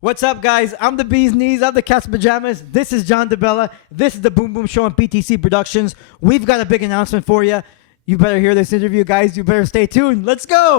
What's up, guys? I'm the Bee's Knees. I'm the Cat's Pajamas. This is John DiBella. This is the Boom Boom Show on PTC Productions. We've got a big announcement for you. You better hear this interview, guys. You better stay tuned. Let's go.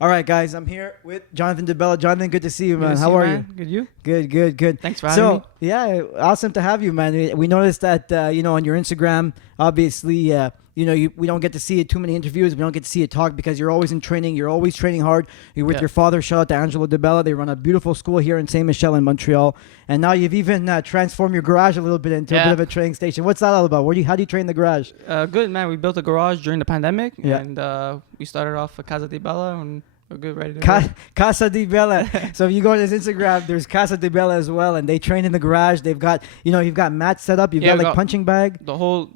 All right, guys. I'm here with Jonathan DiBella. Jonathan, good to see you, man. Good to How see you, are man. you? Good, you? Good. Thanks for having me. Yeah, awesome to have you, man. We noticed that, on your Instagram, obviously, we don't get to see you too many interviews. We don't get to see you talk because you're always in training. You're always training hard. You're with your father. Shout out to Angelo DiBella. They run a beautiful school here in Saint Michel in Montreal. And now you've even transformed your garage a little bit into a bit of a training station. What's that all about? How do you train the garage? Good, man. We built a garage during the pandemic, Yeah. and we started off at Casa DiBella, and we're good, ready to go. Casa DiBella. So if you go on his Instagram, there's Casa DiBella as well, and they train in the garage. They've got, you've got mats set up. You've got like punching bag. The whole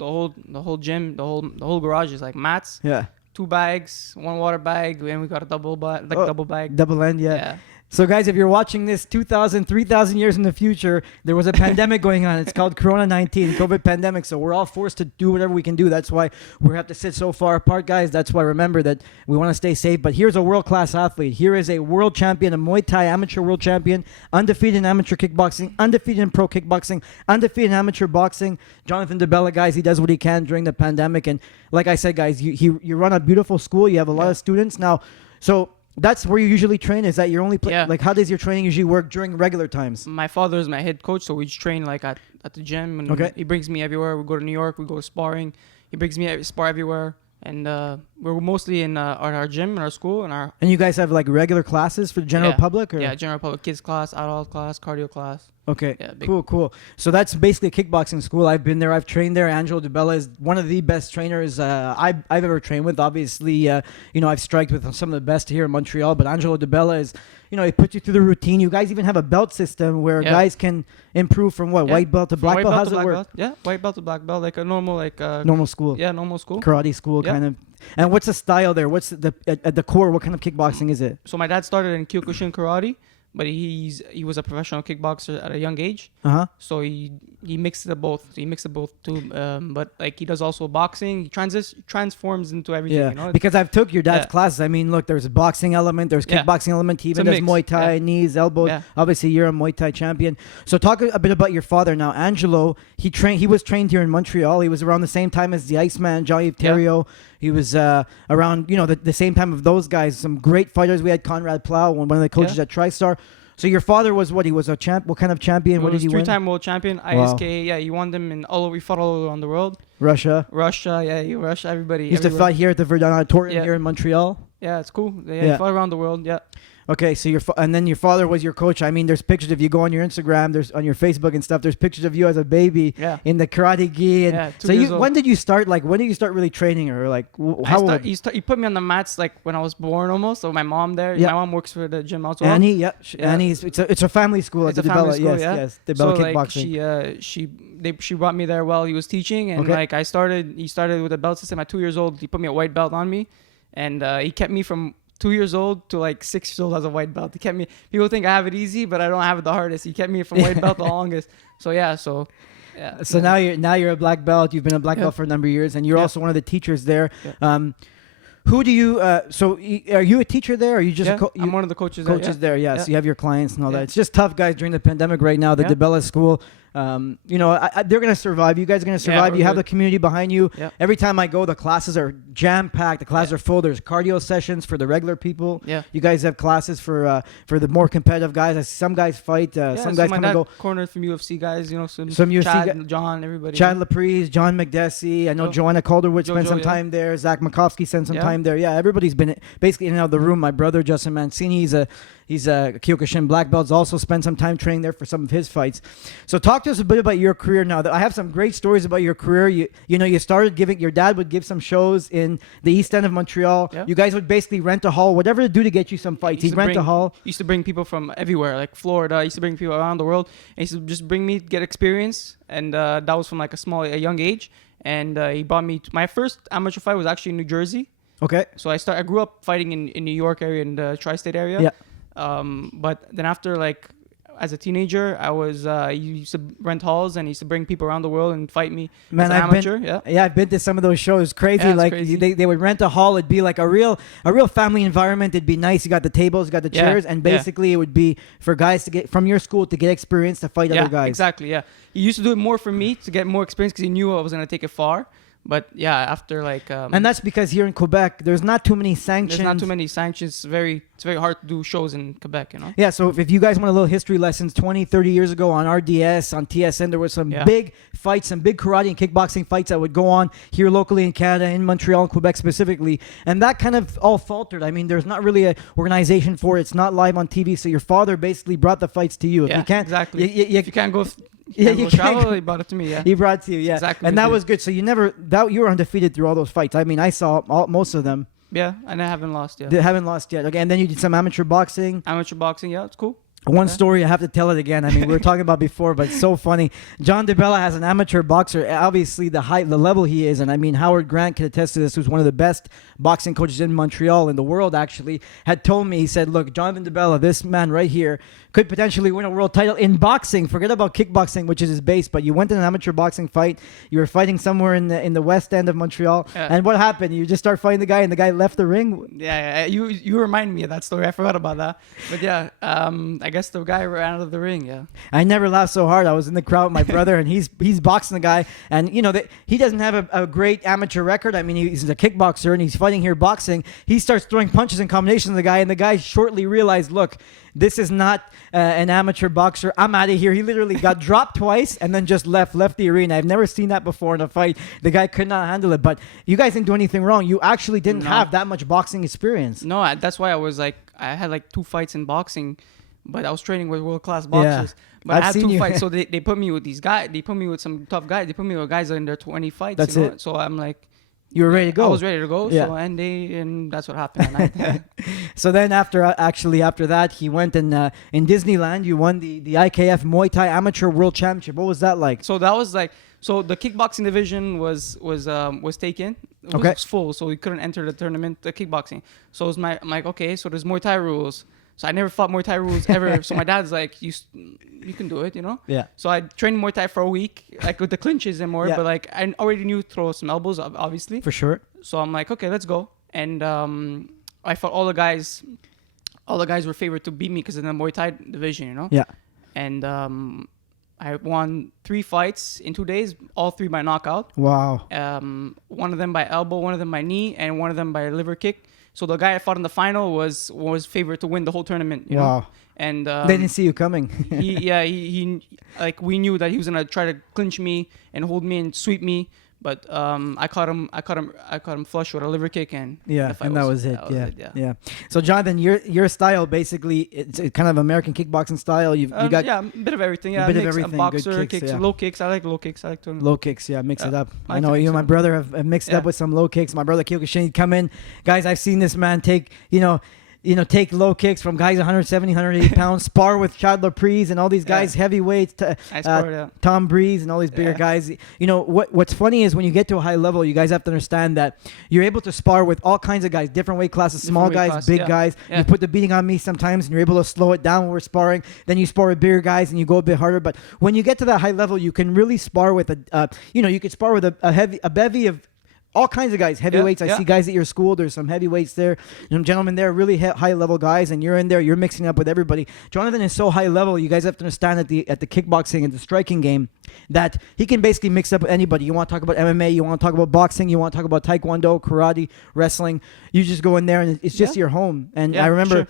gym, the whole garage is like mats. Yeah. 2 bags, 1 water bag, and we got a double bag. Double end, yeah. So guys, if you're watching this 2,000, 3,000 years in the future, there was a pandemic going on. It's called Corona-19, COVID pandemic. So we're all forced to do whatever we can do. That's why we have to sit so far apart, guys. That's why remember that we want to stay safe. But here's a world-class athlete. Here is a world champion, a Muay Thai amateur world champion, undefeated in amateur kickboxing, undefeated in pro kickboxing, undefeated in amateur boxing. Jonathan DiBella, guys, he does what he can during the pandemic. And like I said, guys, you run a beautiful school. You have a lot of students now. So that's where you usually train. Is that your only place? Like, how does your training usually work during regular times? My father is my head coach, so we just train like at the gym. And he brings me everywhere. We go to New York. We go to sparring. He brings me spar everywhere. And we're mostly in our gym in our school. And you guys have like regular classes for the general public? Or? Yeah, general public, kids class, adult class, cardio class. Okay, cool. So that's basically a kickboxing school. I've been there. I've trained there. Angelo DiBella is one of the best trainers I've ever trained with. Obviously, I've striked with some of the best here in Montreal. But Angelo DiBella is, he puts you through the routine. You guys even have a belt system where guys can improve from white belt to black belt. How does it work? Yeah, white belt to black belt, like a normal normal school. Yeah, normal school. Karate school kind of. And what's the style there? What's at the core? What kind of kickboxing is it? So my dad started in Kyokushin karate, but he was a professional kickboxer at a young age. So he mixed the both. He mixed the both too. But like he does also boxing. He transforms into everything. Yeah. Because I've took your dad's classes. I mean, look, there's a boxing element. There's kickboxing element. He even does Muay Thai, knees, elbows. Yeah. Obviously, you're a Muay Thai champion. So talk a bit about your father now. Angelo, he was trained here in Montreal. He was around the same time as the Iceman, Jean-Yves Thériault. He was around, the same time of those guys. Some great fighters. We had Conrad Plow, one of the coaches at TriStar. So your father was what? He was a champ. What kind of champion? What did he win? 3-time world champion. ISK. Yeah, he won them in all over. We fought all over around the world. Russia. Yeah, Russia. Everybody. He used to fight here at the Verdun Auditorium here in Montreal. Yeah, it's cool. He fought around the world. Yeah. Okay, so and then your father was your coach. I mean, there's pictures if you go on your Instagram, there's on your Facebook and stuff. There's pictures of you as a baby in the karate gi. And so when did you start? Like, when did you start really training, or like how old? He put me on the mats like when I was born almost. So my mom there. My mom works for the gym also. Annie, Annie's. It's a family school at the DiBella. Yes, DiBella kickboxing. She brought me there while he was teaching, and he started with a belt system at 2 years old. He put me a white belt on me, and he kept me from 2 years old to like 6 years old as a white belt. He kept me. People think I have it easy, but I don't have it the hardest. He kept me from white belt the longest. So now you're a black belt. You've been a black belt for a number of years, and you're also one of the teachers there. Who do you? So are you a teacher there? Or are you just? I'm one of the coaches. There. So you have your clients and all that. It's just tough, guys, during the pandemic right now. The DiBella school. They're gonna survive. You guys are gonna survive. You have the community behind you. Every time I go, the classes are jam packed. The classes are full. There's cardio sessions for the regular people. You guys have classes for the more competitive guys. Some guys fight. Some guys come and go. Cornered from UFC guys. Some UFC Chad, John, everybody. Chad Laprise, John McDessie. I know Joanna Calderwood spent some time there. Zach Makovsky spent some time there. Yeah, everybody's been basically in and out of the room. My brother Justin Mancini, he's a Kyokushin black belt. Also spent some time training there for some of his fights. So talk to us a bit about your career now. I have some great stories about your career. You started your dad would give some shows in the East End of Montreal. You guys would basically rent a hall, whatever to do to get you some fights. He'd rent a hall. Used to bring people from everywhere, like Florida. Used to bring people around the world. And he used to just bring me to get experience. And that was from like a young age. And he brought me my first amateur fight was actually in New Jersey. Okay. So I grew up fighting in New York area, in the tri-state area. But then after as a teenager, I used to rent halls and he used to bring people around the world and fight me Man, as an amateur. I've been to some of those shows. Crazy, Yeah, it's like crazy. they would rent a hall. It'd be like a real family environment. It'd be nice. You got the tables, you got the chairs, and basically it would be for guys to get from your school to get experience to fight other guys. Exactly. Yeah, he used to do it more for me to get more experience because he knew I was gonna take it far. But yeah, after like And that's because here in Quebec, there's not too many sanctions. there's not too many sanctions. It's very hard to do shows in Quebec, you know. Yeah, so if you guys want a little history lessons, 20, 30 years ago on RDS, on TSN, there was some big fights, some big karate and kickboxing fights that would go on here locally in Canada, in Montreal and Quebec specifically. And that kind of all faltered. I mean, there's not really an organization for it. It's not live on TV. So your father basically brought the fights to you. If you can't, exactly. If you can't go... you travel, he brought it to me, He brought it to you, yeah. Exactly. And that was good. So you were undefeated through all those fights. I mean, I saw most of them. Yeah, and I haven't lost yet. They haven't lost yet. Okay, and then you did some amateur boxing. Amateur boxing, yeah, it's cool. One story, I have to tell it again. I mean, we were talking about before, but it's so funny. John DiBella has an amateur boxer. Obviously, the level he is, and I mean, Howard Grant can attest to this, who's one of the best boxing coaches in Montreal, in the world actually, had told me, he said, look, Jonathan DiBella, this man right here, could potentially win a world title in boxing. Forget about kickboxing, which is his base, but you went in an amateur boxing fight. You were fighting somewhere in the west end of Montreal, and what happened? You just start fighting the guy, and the guy left the ring? Yeah, you remind me of that story. I forgot about that. But yeah, I guess the guy ran out of the ring, yeah. I never laughed so hard. I was in the crowd with my brother, and he's boxing the guy, and you know he doesn't have a great amateur record. I mean, he's a kickboxer, and he's fighting here boxing. He starts throwing punches and combinations at the guy, and the guy shortly realized, look, this is not an amateur boxer. I'm out of here. He literally got dropped twice and then just left the arena. I've never seen that before in a fight. The guy could not handle it. But you guys didn't do anything wrong. You actually didn't have that much boxing experience. No, that's why I had like 2 fights in boxing, but I was training with world-class boxers. But I had 2 fights, so they put me with these guys. They put me with some tough guys. They put me with guys in their 20 fights. That's it. So I'm like... You were ready to go. I was ready to go. Yeah. So and that's what happened. So then after that, he went in Disneyland. You won the IKF Muay Thai Amateur World Championship. What was that like? So that was like, so the kickboxing division was taken. It was full, so we couldn't enter the tournament, the kickboxing. So it was I'm like, okay, so there's Muay Thai rules. So I never fought Muay Thai rules ever. So my dad's like, you can do it, you know? Yeah. So I trained Muay Thai for a week, like with the clinches and more. Yeah. But like I already knew to throw some elbows, obviously. For sure. So I'm like, okay, let's go. And I fought all the guys. All the guys were favored to beat me because in the Muay Thai division, you know? Yeah. And I won 3 fights in 2 days, all 3 by knockout. Wow. One of them by elbow, one of them by knee, and one of them by liver kick. So the guy I fought in the final was favored to win the whole tournament. You know? And they didn't see you coming. he like we knew that he was gonna try to clinch me and hold me and sweep me, but I caught him flush with a liver kick and that was it. Yeah. So Jonathan, your style basically it's kind of American kickboxing style. You got a bit of everything. Yeah, a bit of everything. Boxer Good kicks, low kicks. I like low kicks. I like to low kicks. Yeah, mix it up. I know you and my brother have mixed it up with some low kicks. My brother Kyokushin come in, guys. I've seen this man take take low kicks from guys 170, 180 pounds, spar with Chad Laprise and all these guys, heavyweights, Tom Breeze and all these bigger guys. You know, what's funny is when you get to a high level, you guys have to understand that you're able to spar with all kinds of guys, different weight classes, small guys, big guys. Yeah. You put the beating on me sometimes and you're able to slow it down when we're sparring. Then you spar with bigger guys and you go a bit harder. But when you get to that high level, you can really spar with you could spar with a bevy of all kinds of guys, heavyweights. I see guys at your school. There's some heavyweights there. Some gentlemen there, really high level guys, and you're in there. You're mixing up with everybody. Jonathan is so high level. You guys have to understand at the kickboxing and the striking game that he can basically mix up with anybody. You want to talk about MMA, you want to talk about boxing, you want to talk about taekwondo, karate, wrestling. You just go in there and it's just your home. And I remember. Sure.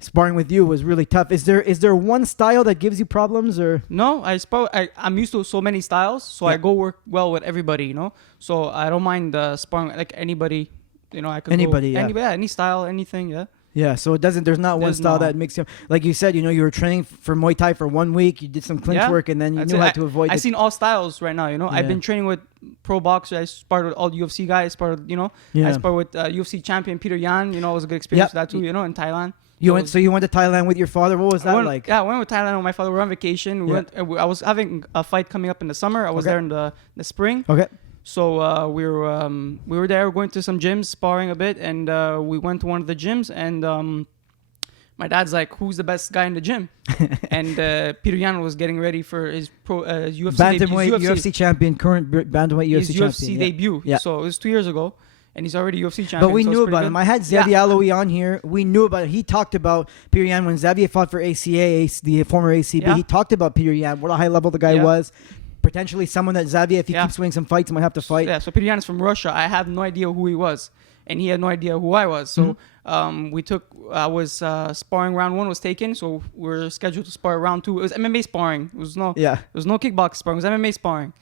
Sparring with you was really tough. Is there one style that gives you problems or? No, I'm used to so many styles, so I go work well with everybody, you know. So I don't mind sparring like anybody, you know. I could any style, anything, yeah. Yeah, so there's not one style that makes you, like you said, you were training for Muay Thai for 1 week, you did some clinch work, and then you knew how to avoid it. I've seen all styles right now, you know. I've been training with pro boxers. I sparred with all UFC guys, I sparred with UFC champion Peter Yan, you know. It was a good experience with that too, you know, in Thailand. You went to Thailand with your father. What was that like? Yeah, I went with Thailand with my father. We were on vacation. I was having a fight coming up in the summer. I was there in the spring. Okay. So we were there. We're going to some gyms, sparring a bit, and we went to one of the gyms. And my dad's like, "Who's the best guy in the gym?" And Peter Yan was getting ready for his UFC Bantamweight debut. UFC champion, current bantamweight UFC his champion. UFC debut. Yeah. So it was 2 years ago, and he's already UFC champion. But we so it's knew pretty about good. him. I had Xavier Yeah. Aloui on here. We knew about it. He talked about Peter Yan when Xavier fought for ACA, the former ACB. Yeah. He talked about Peter Yan, what a high level the guy Yeah. was. Potentially someone that Xavier, if he Yeah. keeps winning some fights, might have to fight. Yeah, so Peter Yan is from Russia. I have no idea who he was, and he had no idea who I was. So I was sparring, round 1 was taken, so we're scheduled to spar round 2. It was MMA sparring. It was no kickbox sparring. It was MMA sparring.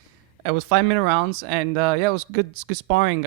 It was 5-minute rounds, and it was good sparring.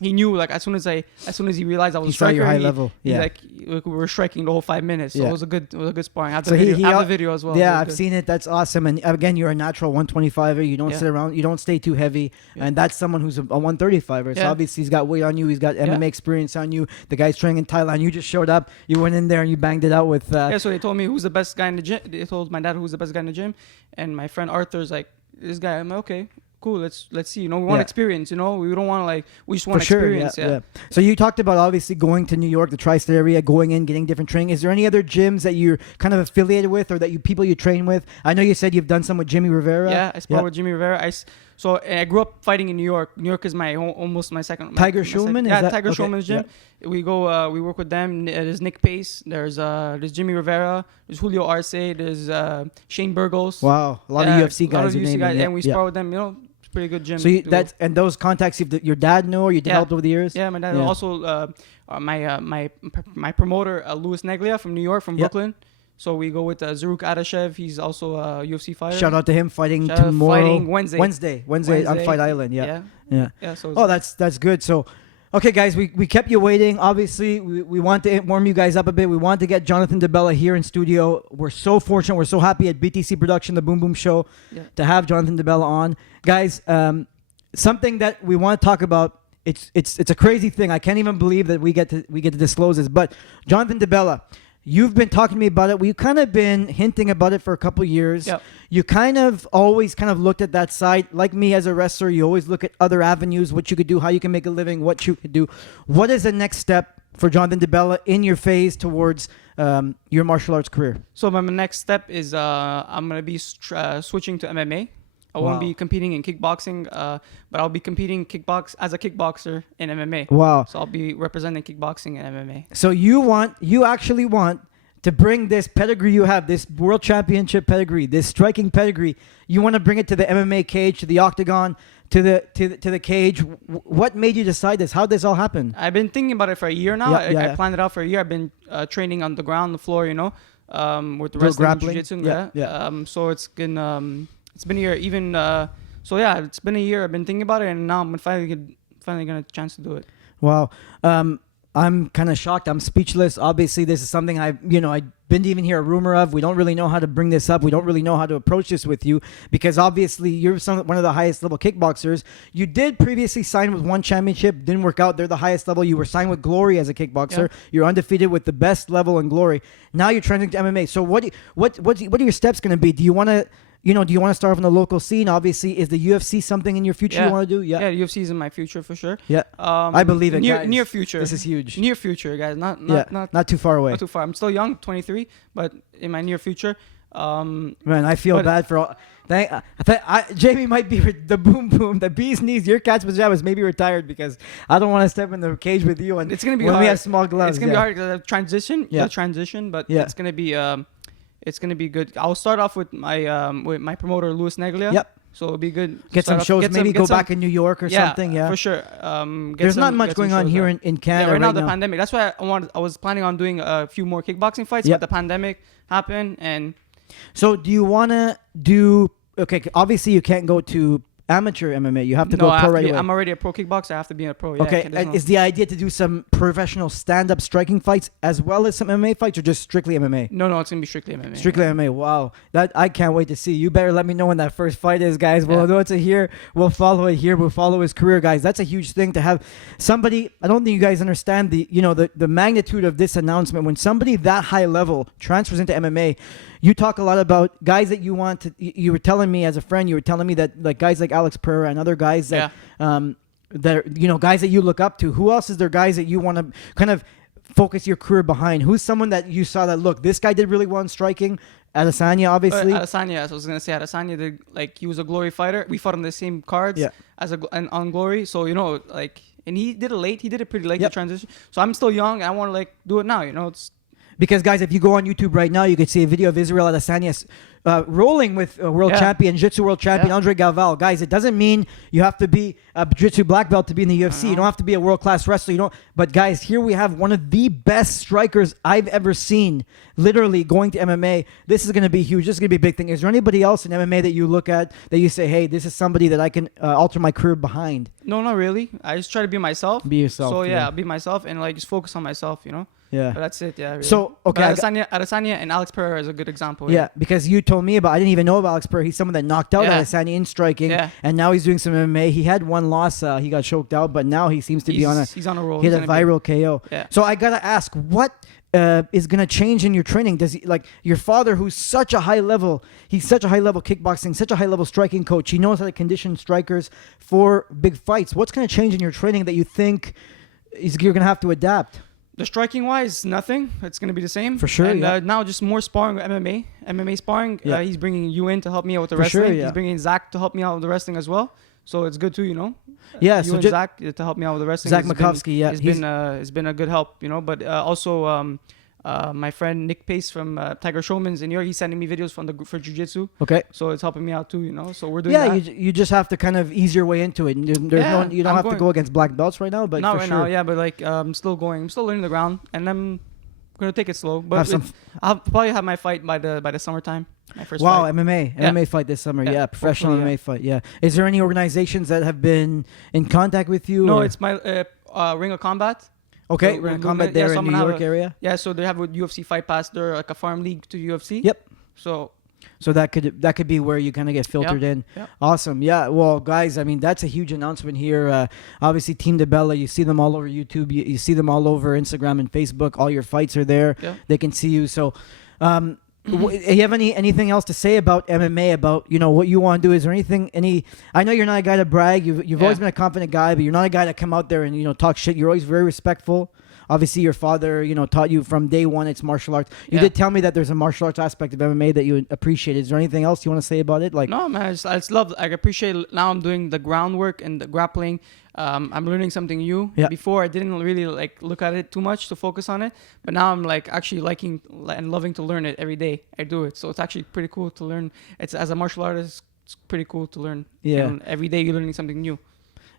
He knew, like, as soon as he realized I was He a saw striker, your high level. he's Yeah. like, we were striking the whole 5 minutes. So Yeah. it was a good sparring. I have the So video, I have the video as well. Yeah, It was I've good. seen it. That's awesome. And again, you're a natural 125er. You don't Yeah. sit around. You don't stay too heavy. Yeah. And that's someone who's a 135er. So Yeah. obviously he's got weight on you. He's got MMA Yeah. experience on you. The guy's training in Thailand. You just showed up. You went in there and you banged it out with. Yeah, so they told me who's the best guy in the gym. They told my dad who's the best guy in the gym, and my friend Arthur's like, this guy. I'm like, okay, cool. Let's see. You know, we want Yeah. experience. You know, we don't want to like. We just For want sure, experience. Yeah. So you talked about obviously going to New York, the tri-state area, going in, getting different training. Is there any other gyms that you're kind of affiliated with, or that people you train with? I know you said you've done some with Jimmy Rivera. Yeah, I sparred with Jimmy Rivera. So I grew up fighting in New York. New York is almost my second. Tiger my second- Schulman? Is Yeah, that- Tiger okay, Schulman's gym. We go. We work with them. There's Nick Pace. There's Jimmy Rivera. There's Julio Arce. There's Shane Burgos. Wow, a lot of UFC guys. A lot of you're UFC naming. guys, Yeah, and we yeah. spar with them. You know, it's a pretty good gym. So and those contacts your dad know, or you developed over the years? Yeah, my dad Yeah. also my promoter Louis Neglia from New York, from Brooklyn. So we go with Zaruk Adashev. He's also a UFC fighter. Shout out to him fighting Shout out, tomorrow. fighting Wednesday on Fight Island. Yeah. So Oh, that's good. So, okay, guys, we kept you waiting. Obviously, we want to warm you guys up a bit. We want to get Jonathan DiBella here in studio. We're so fortunate. We're so happy at BTC Production, the Boom Boom Show, to have Jonathan DiBella on. Guys, something that we want to talk about. It's a crazy thing. I can't even believe that we get to disclose this. But Jonathan DiBella, you've been talking to me about it. We've kind of been hinting about it for a couple years. Yep. You kind of always kind of looked at that side. Like me as a wrestler, you always look at other avenues, what you could do, how you can make a living, what you could do. What is the next step for Jonathan DiBella in your phase towards your martial arts career? So my next step is I'm gonna be switching to MMA. I won't be competing in kickboxing, but I'll be competing as a kickboxer in MMA. Wow. So I'll be representing kickboxing and MMA. So you actually want to bring this pedigree you have, this world championship pedigree, this striking pedigree, you want to bring it to the MMA cage, to the octagon, to the cage. What made you decide this? How did this all happen? I've been thinking about it for a year now. Yeah, I planned it out for a year. I've been training on the ground, the floor, you know, with the Little wrestling and grappling. jiu-jitsu. Yeah. So it's been a year. It's been a year. I've been thinking about it, and now I'm finally getting a chance to do it. Wow. I'm kind of shocked. I'm speechless. Obviously, this is something I didn't even hear a rumor of. We don't really know how to bring this up. We don't really know how to approach this with you because obviously you're one of the highest level kickboxers. You did previously sign with one championship. Didn't work out. They're the highest level. You were signed with Glory as a kickboxer. Yeah. You're undefeated with the best level in Glory. Now you're trending to MMA. So what are your steps going to be? Do you want to start off in the local scene? Obviously, is the UFC something in your future you want to do? Yeah, UFC is in my future for sure. Yeah, I believe it. Guys. Near future. This is huge. Near future, guys. Not too far away. Not too far. I'm still young, 23, but in my near future. Man, I feel bad for all. Jamie might be the boom boom, the bee's knees. Your cat's pajamas may be retired because I don't want to step in the cage with you. And it's gonna be when hard. we have small gloves. It's gonna be hard because transition. Yeah, transition, but it's gonna be. It's gonna be good. I'll start off with my promoter Louis Neglia. Yep. So it'll be good. Get some shows. Maybe go back in New York or something. Yeah, for sure. There's not much going on here in Canada right now. The now. Pandemic. That's why I was planning on doing a few more kickboxing fights, but the pandemic happened and. So do you want to do? Okay, obviously you can't go to amateur MMA. You have to go pro right away. I'm already a pro kickboxer. I have to be a pro. Yeah, okay, is the idea to do some professional stand-up striking fights as well as some MMA fights, or just strictly MMA? No, it's gonna be strictly MMA. Strictly MMA. Wow, that I can't wait to see. You better let me know when that first fight is, guys. We'll know it's here. We'll follow it here. We'll follow his career, guys. That's a huge thing to have somebody. I don't think you guys understand the magnitude of this announcement. When somebody that high level transfers into MMA. You talk a lot about guys that you want to. You were telling me as a friend. You were telling me that like guys like Alex Pereira and other guys that that are, guys that you look up to. Who else is there? Guys that you want to kind of focus your career behind? Who's someone that you saw that, look, this guy did really well in striking? Adesanya, obviously. Adesanya, so I was gonna say Adesanya did, like, he was a Glory fighter. We fought on the same cards on Glory, so like, and he did it late. He did it pretty late, the transition. So I'm still young. I want to like do it now. It's because, guys, if you go on YouTube right now, you could see a video of Israel Adesanya rolling with world champion, Jiu-Jitsu world champion Andre Galval. Guys, it doesn't mean you have to be a Jiu-Jitsu black belt to be in the UFC. You don't have to be a world-class wrestler. But guys, here we have one of the best strikers I've ever seen, literally going to MMA. This is going to be huge. This is going to be a big thing. Is there anybody else in MMA that you look at that you say, hey, this is somebody that I can alter my career behind? No, not really. I just try to be myself. Be yourself. So I'll be myself and like just focus on myself. Yeah. But that's it. Yeah. Really. So okay, Adesanya and Alex Pereira is a good example. Yeah, because you told me about. I didn't even know about Alex Pereira. He's someone that knocked out Adesanya in striking, and now he's doing some MMA. He had one loss. He got choked out, but now he seems to be on a. He's on a roll. He had a viral KO. Yeah. So I gotta ask, what is gonna change in your training? Does he, like your father, who's such a high level? He's such a high level kickboxing, such a high level striking coach. He knows how to condition strikers for big fights. What's gonna change in your training that you think you're gonna have to adapt? The striking wise, nothing. It's going to be the same. For sure. And now just more sparring with MMA. MMA sparring. Yeah. He's bringing you in to help me out with the For wrestling. sure, yeah. He's bringing Zach to help me out with the wrestling as well. So it's good too, Yeah. You So and Zach to help me out with the wrestling. Zach Makovsky, It's been a good help, But also my friend Nick Pace from Tiger Showman's in New York, he's sending me videos for Jiu-Jitsu. Okay. So it's helping me out too, So we're doing that. Yeah, you just have to kind of ease your way into it. You don't have to go against black belts right now, but not for right sure. now, yeah. But like, I'm still learning the ground, and I'm gonna take it slow. But I'll probably have my fight by the summertime. My first fight. MMA fight this summer. Yeah, professional hopefully, MMA fight. Yeah. Is there any organizations that have been in contact with you? No, or? It's my Ring of Combat. Okay, So Ring of Combat there in New York area. Yeah, so they have a UFC Fight Pass. They're like a farm league to UFC. Yep. So that could be where you kind of get filtered in. Yep. Awesome. Yeah. Well, guys, I mean, that's a huge announcement here. Obviously, Team DiBella, you see them all over YouTube. You see them all over Instagram and Facebook. All your fights are there. Yeah. They can see you. So, you have anything else to say about MMA? About what you want to do? Is there anything? I know you're not a guy to brag. You've always been a confident guy, but you're not a guy to come out there and talk shit. You're always very respectful. Obviously, your father, taught you from day one it's martial arts. You did tell me that there's a martial arts aspect of MMA that you appreciate. Is there anything else you want to say about it? Like, no, man, I just love. I appreciate. Now I'm doing the groundwork and the grappling. I'm learning something new. Yeah. Before I didn't really look at it too much to focus on it, but now I'm actually liking and loving to learn it every day. I do it, so it's actually pretty cool to learn. It's as a martial artist, it's pretty cool to learn. Yeah. And every day you're learning something new.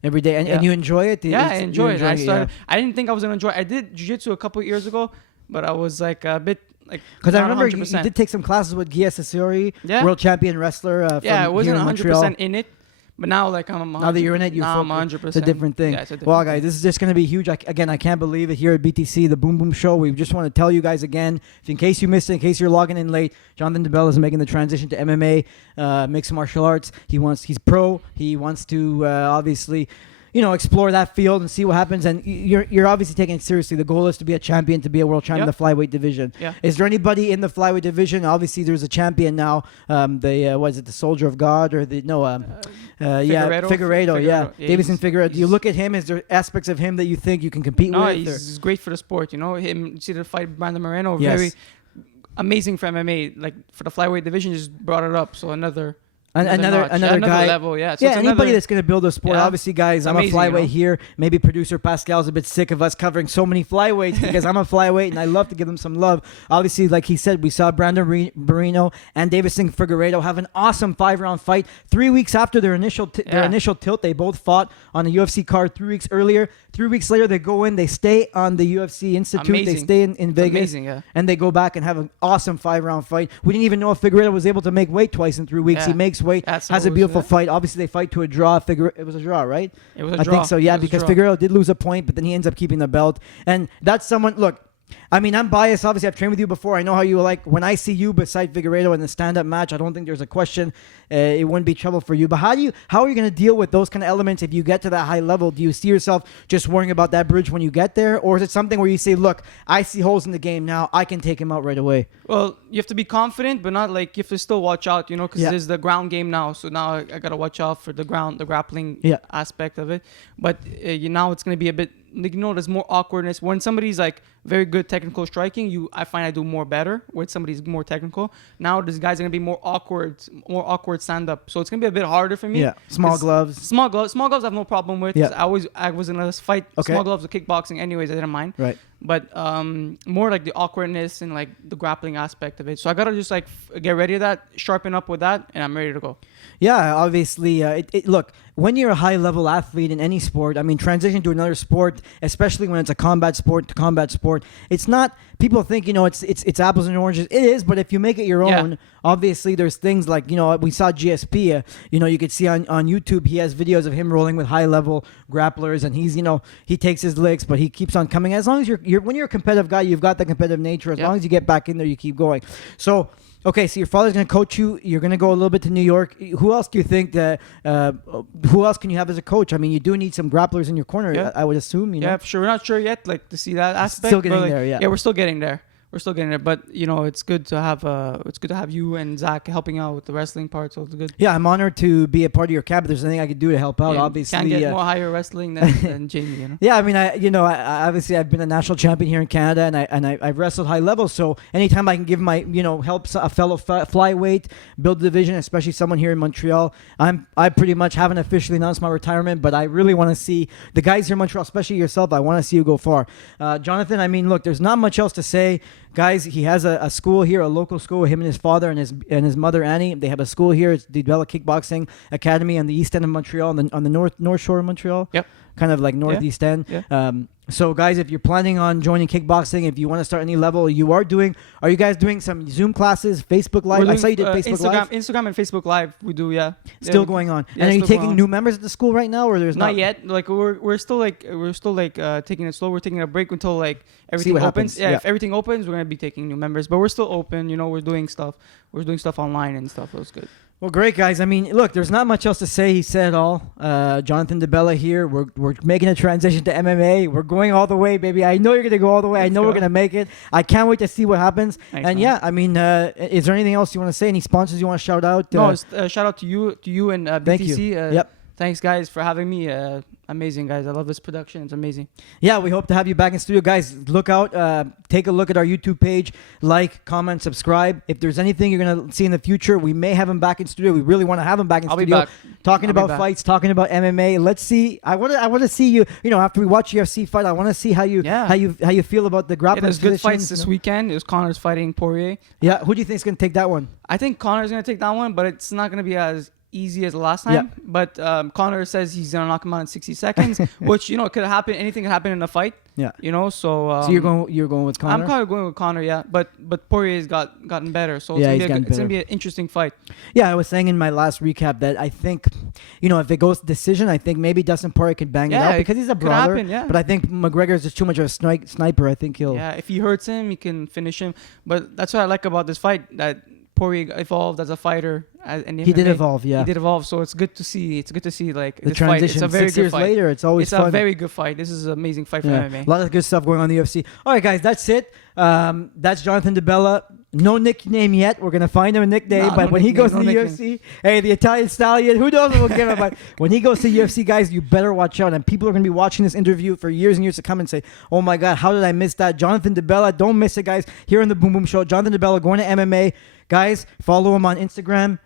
Every day, and you enjoy it. I enjoy it. I didn't think I was gonna enjoy it. I did jiu-jitsu a couple of years ago, but I was a bit because I remember you did take some classes with Gia Sasori, world champion wrestler. I wasn't 100% in it. But now, I'm now that you're in it, I'm 100%. It's a different thing. Yeah, well, guys, this is just going to be huge. I can't believe it here at BTC, the Boom Boom Show. We just want to tell you guys again, in case you missed it, in case you're logging in late, Jonathan DiBella is making the transition to MMA, mixed martial arts. He's pro. He wants to obviously explore that field and see what happens. And you're obviously taking it seriously. The goal is to be a champion, to be a world champion in the flyweight division. Yeah. Is there anybody in the flyweight division? Obviously, there's a champion now. The Soldier of God or Figueiredo. Yeah, Davison Figueiredo. Do you look at him? Is there aspects of him that you think you can compete with? No, he's great for the sport. Him. You see the fight Brandon Moreno. Yes. Very amazing for MMA. Like for the flyweight division, just brought it up. So another guy level, So anybody that's going to build a sport. Obviously, guys, I'm amazing, a flyweight here. Maybe producer Pascal's a bit sick of us covering so many flyweights because I'm a flyweight and I love to give them some love. Obviously, like he said, we saw Brandon Moreno and Davison Figueiredo have an awesome 5-round fight 3 weeks after their initial tilt. They both fought on a UFC card 3 weeks earlier. 3 weeks later, they go in, they stay on the UFC Institute. Amazing. They stay in Vegas. Amazing, yeah. And they go back and have an awesome 5-round fight. We didn't even know if Figueiredo was able to make weight twice in 3 weeks. Yeah. He makes weight, has a beautiful fight. Obviously, they fight to a draw. It was a draw, right? It was a draw. I think so, yeah, because Figueiredo did lose a point, but then he ends up keeping the belt. And that's someone, look, I mean, I'm biased. Obviously, I've trained with you before. I know how you like. When I see you beside Figueiredo in the stand-up match, I don't think there's a question. It wouldn't be trouble for you. But how are you going to deal with those kind of elements if you get to that high level? Do you see yourself just worrying about that bridge when you get there? Or is it something where you say, look, I see holes in the game now. I can take him out right away? Well, you have to be confident, but not you have to still watch out, because there's the ground game now. So now I got to watch out for the grappling aspect of it. But now it's going to be a bit there's more awkwardness when somebody's like very good technical striking. I find I do more better when somebody's more technical. Now this guy's gonna be more awkward stand up, so it's gonna be a bit harder for me. Yeah, small gloves. Small gloves I have no problem with. Yeah. I was in a fight small gloves with kickboxing anyways. I didn't mind. Right. But more like the awkwardness and like the grappling aspect of it. So I gotta just like get ready to that, sharpen up with that, and I'm ready to go. Yeah, obviously. Look, when you're a high-level athlete in any sport, I mean, transition to another sport, especially when it's a combat sport to combat sport, it's not. People think it's apples and oranges. It is, but if you make it your own, obviously there's things like we saw GSP. You could see on YouTube he has videos of him rolling with high-level grapplers, and he's he takes his licks, but he keeps on coming. As long as when you're a competitive guy, you've got the competitive nature. As long as you get back in there, you keep going. So. Okay, so your father's going to coach you. You're going to go a little bit to New York. Who else do you think that? Who else can you have as a coach? I mean, you do need some grapplers in your corner. I would assume. Yeah, for sure. We're not sure yet, like to see that aspect. Still getting there. Yeah, we're still getting there. But it's good to have you and Zach helping out with the wrestling part. So it's good. Yeah, I'm honored to be a part of your camp. If there's anything I could do to help out, obviously. Can't get more higher wrestling than Jamie. Yeah, I mean, I obviously I've been a national champion here in Canada, and I've wrestled high level. So anytime I can give my help a fellow flyweight build the division, especially someone here in Montreal, I pretty much haven't officially announced my retirement, but I really want to see the guys here in Montreal, especially yourself. I want to see you go far, Jonathan. I mean, look, there's not much else to say. Guys, he has a school here, a local school with him and his father and his mother Annie. They have a school here. It's the DiBella Kickboxing Academy on the east end of Montreal, on the north shore of Montreal. Yep. Kind of like northeast end. Yeah. So guys, if you're planning on joining kickboxing, if you want to start any level, are you guys doing some Zoom classes, Facebook Live? I saw you did Facebook Live. Instagram and Facebook Live. We do, yeah. Still going on. Yeah, and are you taking new members at the school right now, or there's not yet? Like we're still taking it slow. We're taking a break until like everything opens. Yeah, if everything opens, we're gonna be taking new members. But we're still open. We're doing stuff. We're doing stuff online and stuff. It was good. Well, great, guys. I mean, look, there's not much else to say. He said it all. Jonathan DiBella here. We're making a transition to MMA. We're going all the way, baby. I know you're going to go all the way. I know we're going to make it. I can't wait to see what happens. Thanks, and man. yeah, I mean, is there anything else you want to say? Any sponsors you want to shout out? No, shout out to you and BTC. Thank you. Yep. Thanks, guys, for having me. Amazing, guys. I love this production. It's amazing. Yeah, we hope to have you back in studio. Guys, look out. Take a look at our YouTube page. Like, comment, subscribe. If there's anything you're going to see in the future, we may have him back in studio. We really want to have him back in studio. I'll be back. Talking about fights, talking about MMA. Let's see. I want to see you, after we watch UFC fight, I want to see how you feel about the grappling. There's good fights this weekend. It was Connor's fighting Poirier. Yeah, who do you think is going to take that one? I think Connor's going to take that one, but it's not going to be as easy as the last time. Yeah. But Connor says he's gonna knock him out in 60 seconds, which could happen. Anything can happen in a fight. Yeah. So you're going with Connor. I'm kind of going with Connor. Yeah. But Poirier's gotten better. So it's gonna be an interesting fight. Yeah, I was saying in my last recap that I think, if it goes to decision, I think maybe Dustin Poirier could bang it out because he's a brawler. But I think McGregor's just too much of a sniper. I think he'll. Yeah. If he hurts him, he can finish him. But that's what I like about this fight, that Poirier evolved as a fighter. He did evolve, yeah. He did evolve, so it's good to see. Like the this transition. Fight. It's a very 6 good years fight. later, it's always fun. It's a very good fight. This is an amazing fight for MMA. A lot of good stuff going on in the UFC. All right, guys, that's it. That's Jonathan DiBella. No nickname yet. We're gonna find him a nickname, but when he goes to the UFC, hey, the Italian Stallion. Who knows what we'll give him? But when he goes to the UFC, guys, you better watch out. And people are gonna be watching this interview for years and years to come and say, "Oh my God, how did I miss that?" Jonathan DiBella, don't miss it, guys. Here on the Boom Boom Show, Jonathan DiBella going to MMA. Guys, follow him on Instagram,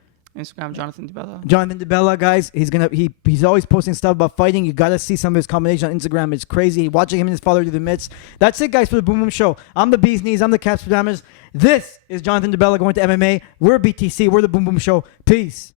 Jonathan DiBella. Jonathan DiBella, guys. He's always posting stuff about fighting. You gotta see some of his combination on Instagram. It's crazy. Watching him and his father do the mitts. That's it, guys, for the Boom Boom Show. I'm the Bee's Knees. I'm the Caps Pajamas. This is Jonathan DiBella going to MMA. We're BTC. We're the Boom Boom Show. Peace.